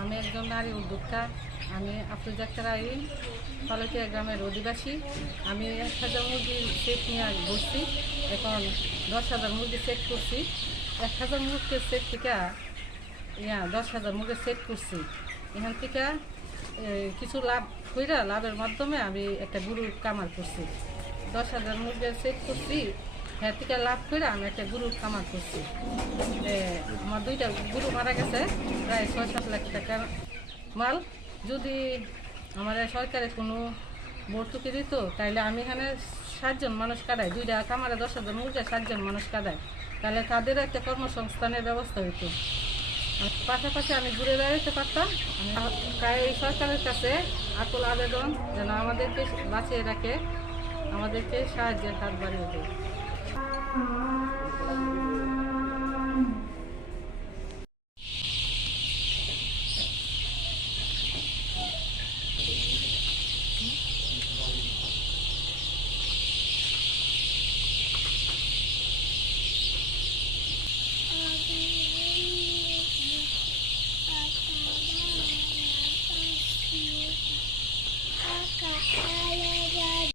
আমি একজন নারী উদ্যোক্তা। আমি আফরুজ আক্তার আইন পালকিয়া গ্রামের অধিবাসী। আমি এক হাজার মুরগির সেট নিয়ে বসছি। এখন দশ হাজার মুরগি সেট করছি। এক হাজার মুরগির সেট থেকে, ইয়া, দশ হাজার মুরগি সেট করছি। এখান থেকে কিছু লাভ কইরা লাভের মাধ্যমে আমি একটা গরুর কামার করছি। দশ হাজার মুরগির সেট করছি। হ্যাঁ থেকে লাভ করে আমি একটা গরুর কামার করছি। আমার দুইটা গরু মারা গেছে, প্রায় ছয় সাত লাখ টাকার মাল। যদি আমার সরকারের কোনো ভর্তুকি দিত তাহলে আমি এখানে সাতজন মানুষ কাটাই, দুইটা কামারে দশ হাজার মুরগি সাতজন মানুষ কাটাই। তাহলে তাদের একটা কর্মসংস্থানের ব্যবস্থা আর পাশাপাশি আমি ঘুরে বেড়াতে পারতাম। তাই এই সরকারের কাছে আকুল আবেদন যেন আমাদেরকে বাঁচিয়ে রাখে, আমাদেরকে সাহায্যের হাত বাড়িয়ে দেয়।